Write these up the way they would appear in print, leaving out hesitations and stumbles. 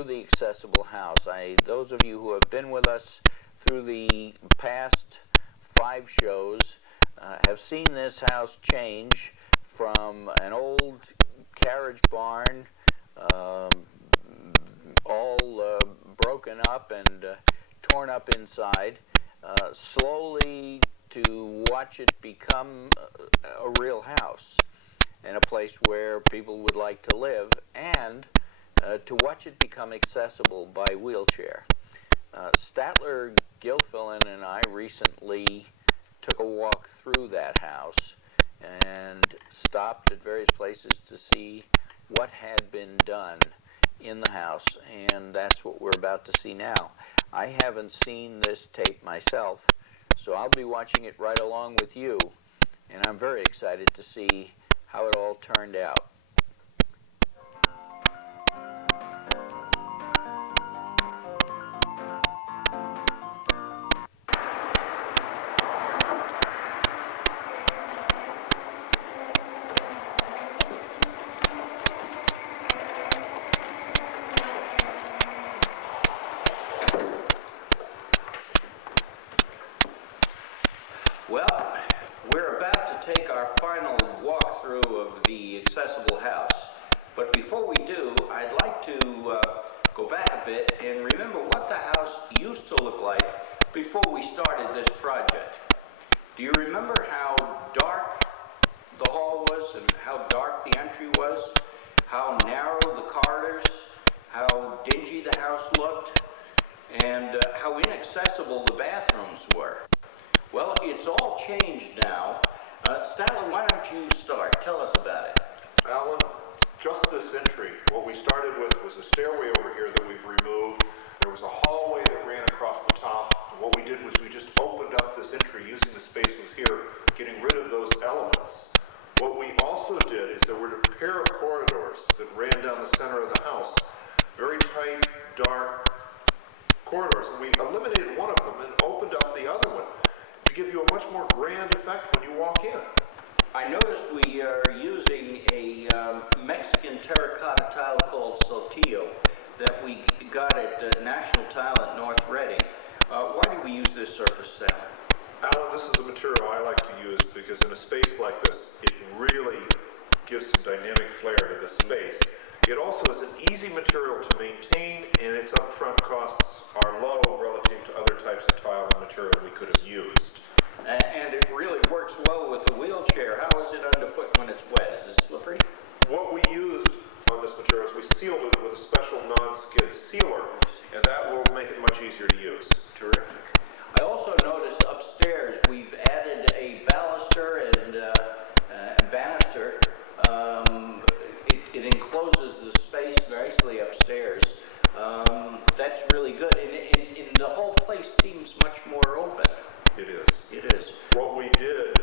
through the accessible house. Those of you who have been with us through the past 5 shows have seen this house change from an old carriage barn, all broken up and torn up inside, slowly to watch it become a real house and a place where people would like to live, and to watch it become accessible by wheelchair. Statler Gilfillan and I recently took a walk through that house and stopped at various places to see what had been done in the house, and that's what we're about to see now. I haven't seen this tape myself, so I'll be watching it right along with you, and I'm very excited to see how it all turned out. Well, we're about to take our final walkthrough of the accessible house. But before we do, I'd like to go back a bit and remember what the house used to look like before we started this project. Do you remember how dark the hall was and how dark the entry was? How narrow the corridors? How dingy the house looked? And how inaccessible the bathrooms were? Well, it's all changed now. Statler, why don't you start? Tell us about it. Alan, just this entry, what we started with was a stairway over here that we've removed. There was a hallway that ran across the top. And what we did was we just opened up this entry using the space was here, getting rid of those elements. What we also did is there were a pair of corridors that ran down the center of the house. Very tight, dark corridors. And we eliminated one of them and opened up the other one to give you a much more grand effect when you walk in. I noticed we are using a Mexican terracotta tile called Saltillo that we got at National Tile at North Reading. Why do we use this surface tile? Alan, this is a material I like to use because in a space like this, it really gives some dynamic flair to the space. It also is an easy material to maintain, and its upfront costs are low relative to other types of tile and material we could have used. And it really works well with the wheelchair. How is it underfoot when it's wet? Is it slippery? What we used on this material is we sealed it with a special non-skid sealer, and that will make it much easier to use. Terrific. I also noticed upstairs we've added a baluster and banister. It encloses the space nicely upstairs. That's really good. And the whole place seems much more open. It is. It is. What we did,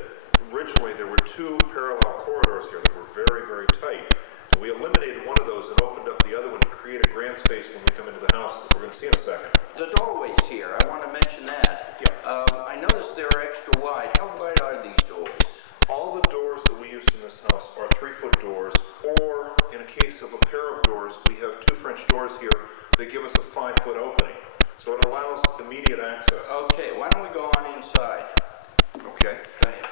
originally there were 2 parallel corridors here that were very, very tight. So we eliminated one of those and opened up the other one to create a grand space when we come into the house that we're going to see in a second. The doorways here, I want to mention that. Yeah. I noticed they're extra wide. How wide are these doors? All the doors that we used in this house are 3-foot doors, or in a case of a pair of doors, we have 2 French doors here that give us a 5-foot opening. So it allows immediate access. Okay, why don't we go on inside? Okay. Go ahead.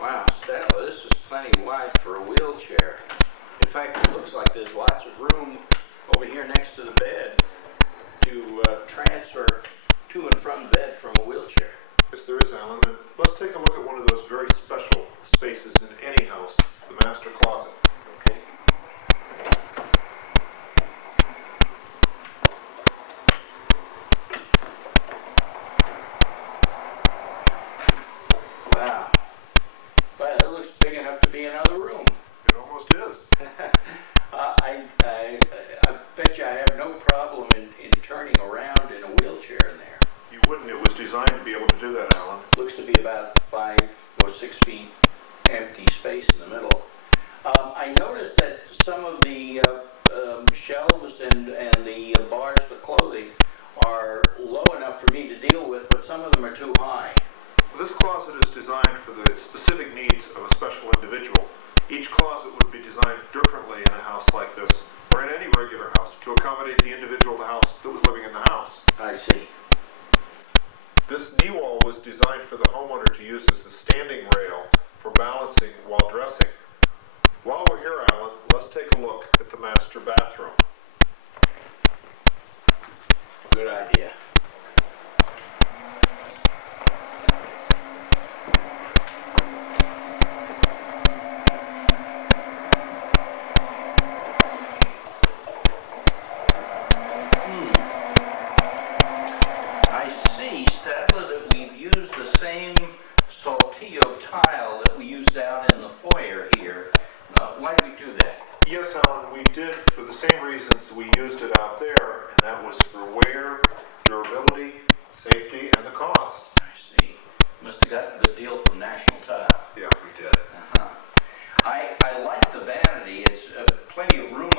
Wow, Statler, this is plenty wide for a wheelchair. In fact, it looks like there's lots of room over here next to the bed to transfer to and from the bed from a wheelchair. Yes, there is, Alan. And let's take a look at one of those very special spaces in any house, the master closet. Okay. Wow. Well, it looks big enough to be another room. It almost is. I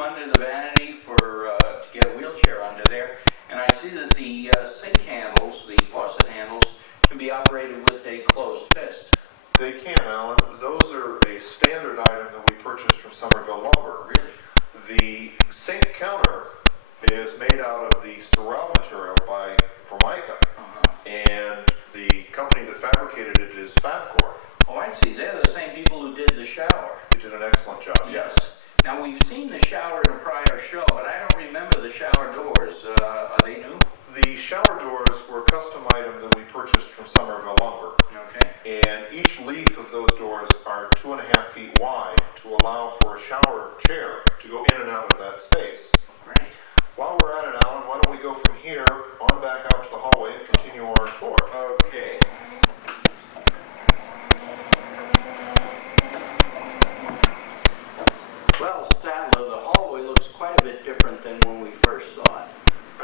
under the vanity to get a wheelchair under there, and I see that the sink handles, the faucet handles, can be operated with a closed fist. They can, Alan. Those are a standard item that we purchased from Somerville Lumber. Really? The sink counter is made out of the Sorel material by Formica, and the company that fabricated it is Fabcor. Oh, I see. They're the same people who did the shower. They did an excellent job. Yes. Now, we've seen the shower in a prior show, but I don't remember the shower doors. Are they new? The shower doors were a custom item that we purchased from Somerville Lumber. Okay. And each leaf of those doors are 2.5 feet wide to allow for a shower chair to go in and out of that space. Great. While we're at it, Alan, why don't we go from here on back out to the hallway and continue our tour? Okay. Well, Statler, the hallway looks quite a bit different than when we first saw it.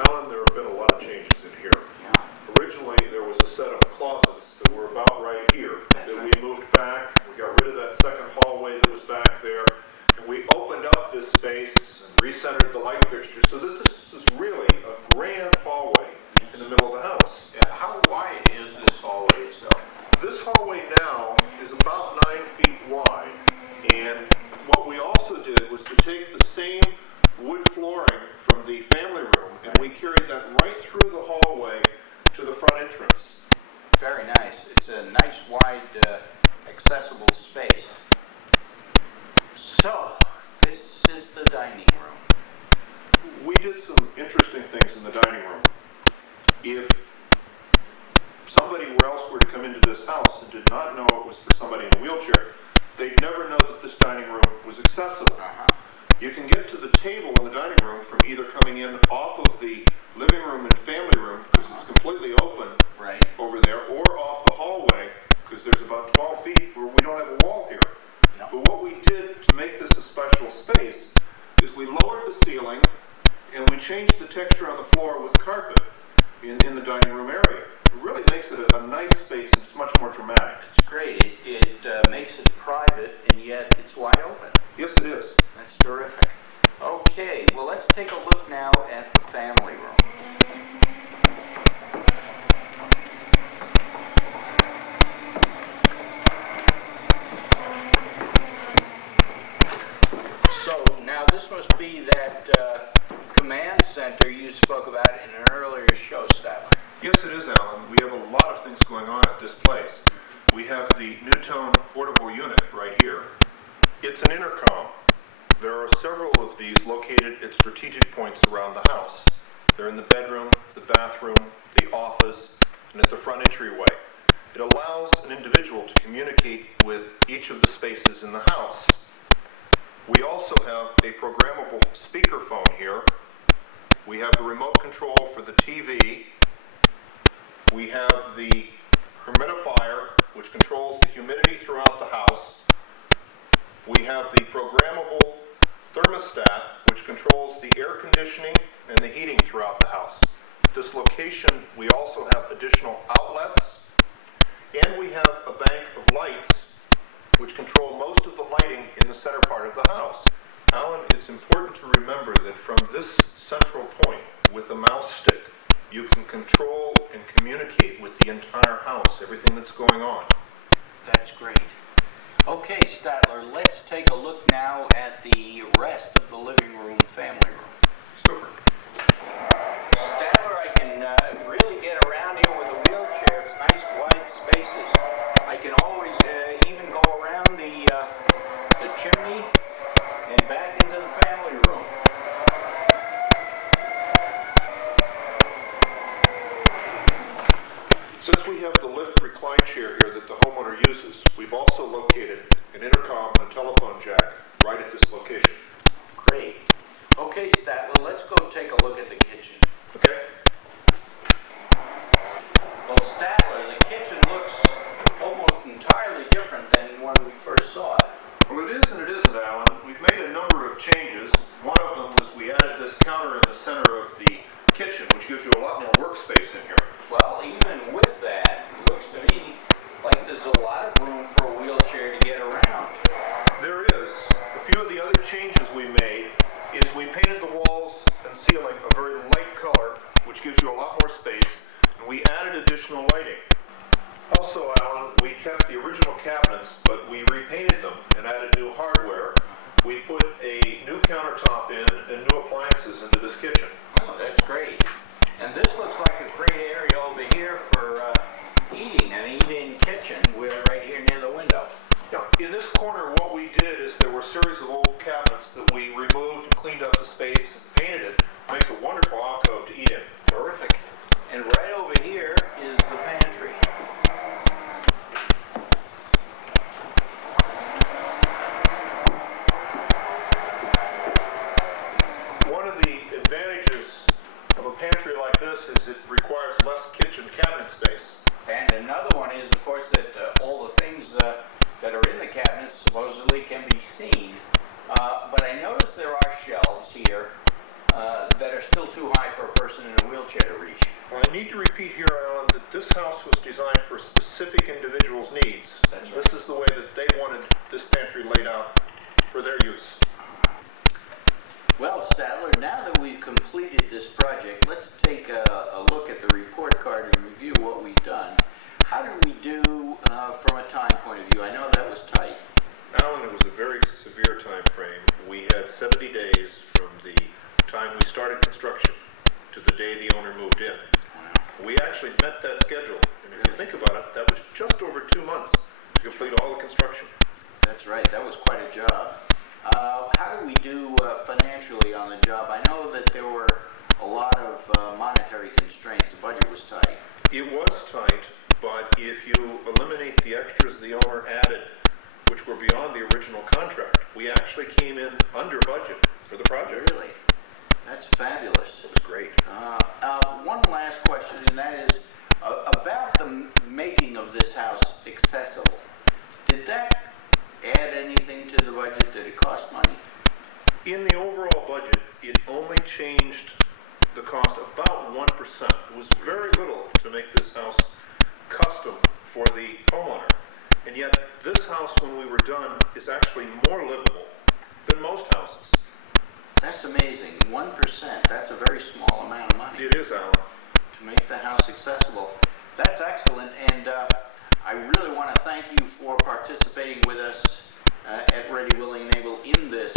Alan, there have been a lot of changes in here. Yeah. Originally, there was a set of closets that were about right here that we moved back. We got rid of that second hallway that was back there, and we opened up this space and recentered the light fixtures so that this is really a grand hallway in the middle of the house. Yeah. How wide is this hallway itself? This hallway now is about 9 feet wide, and what we also did was to take the same wood flooring from the family room, and we carried that right through the hallway to the front entrance. Very nice. It's a nice, wide, accessible space. So, this is the dining room. We did some interesting things in the dining room. If somebody else were to come into this house and did not know it was for somebody in a wheelchair, they'd never know that this dining room was accessible. You can get to the table in the dining room from either coming in off of the living room and family room, because it's completely open over there, or off the hallway, because there's about 12 feet where we don't have a wall here. No. But what we did to make this a special space is we lowered the ceiling and we changed the texture on the floor with carpet in the dining room area. It really makes it a nice space, and it's much more dramatic. It's great. It makes it private, and yet it's wide open. Yes, it is. That's terrific. Okay, well, let's take a look now at the family room. So, now this must be that command center you spoke about in an earlier show, Statler. Yes, it is, Alan. We have a lot of things going on at this place. We have the Newtone portable unit right here. It's an intercom. There are several of these located at strategic points around the house. They're in the bedroom, the bathroom, the office, and at the front entryway. It allows an individual to communicate with each of the spaces in the house. We also have a programmable speakerphone here. We have the remote control for the TV. We have the humidifier, which controls the humidity throughout the house. We have the programmable thermostat, which controls the air conditioning and the heating throughout the house. At this location, we also have additional outlets, and we have a bank of lights, which control most of the lighting in the center part of the house. Alan, it's important to remember that from this central point, with a mouse stick, you can control and communicate with the entire house, everything that's going on. That's great. Okay, Statler, let's take a look now at the rest of the living room, family room. Super. Statler, I can really get around here with a wheelchair. It's nice, wide spaces. I can always even go around the chimney and back into the family room. Since we have the lift recline chair here that the homeowner uses, we've also located an intercom and a telephone jack right at this location. Great. Okay, Statler, let's go take a look at the kitchen. Okay? Well, Statler, the kitchen looks almost entirely different than when we first saw it. Well, it is and it isn't, Alan. We've made a number of changes. One of them was we added this counter in the center of the kitchen, which gives you a lot more workspace in here. Well, even with that, it looks to me like there's a lot of room for a wheelchair to get around. There is. A few of the other changes we made is we painted the walls and ceiling a very light color, which gives you a lot more space, and we added additional lighting. Also, Alan, we kept the original cabinets, but we repainted them and added new hardware. We put a new countertop in and new appliances into this kitchen. Oh, that's great. And this looks like a great area over here for eating, an eating kitchen. We're right here near the window. Yeah, in this corner, what we did is there were a series of old cabinets that we removed and cleaned up the space and painted it. Makes a wonderful alcove to eat in. Terrific. And right over here is the pantry. One of the advantages of a pantry like this is it requires less kitchen cabinet space. And another one is, of course, that all the things that are in the cabinets supposedly can be seen. But I notice there are shelves here that are still too high for a person in a wheelchair to reach. Well, I need to repeat here, Alan, that this house was designed for specific individuals' needs. That's right. This is the way that they wanted this pantry laid out for their use. Well, Statler, now that we've completed this project, let's take a look at the report card and review what we've done. How did we do from a time point of view? I know that was tight. Alan, it was a very severe time frame. We had 70 days from the time we started construction to the day the owner moved in. Wow. We actually met that schedule, and if you think about it, that was just over 2 months to complete all the construction. That's right. That was quite a job. How did we do financially on the job? I know that there were a lot of monetary constraints. The budget was tight. It was tight, but if you eliminate the extras the owner added, which were beyond the original contract, we actually came in under budget for the project. Really? That's fabulous. It was great. One last question, and that is about the making of this house accessible. Did that add anything to the budget? Did it cost money? In the overall budget, it only changed the cost about 1%. It was very little to make this house custom for the homeowner. And yet, this house, when we were done, is actually more livable than most houses. That's amazing. 1%. That's a very small amount of money It is, Alan. to make the house accessible. That's excellent, and I really want to thank you for participating with us at Ready, Willing, and Able in this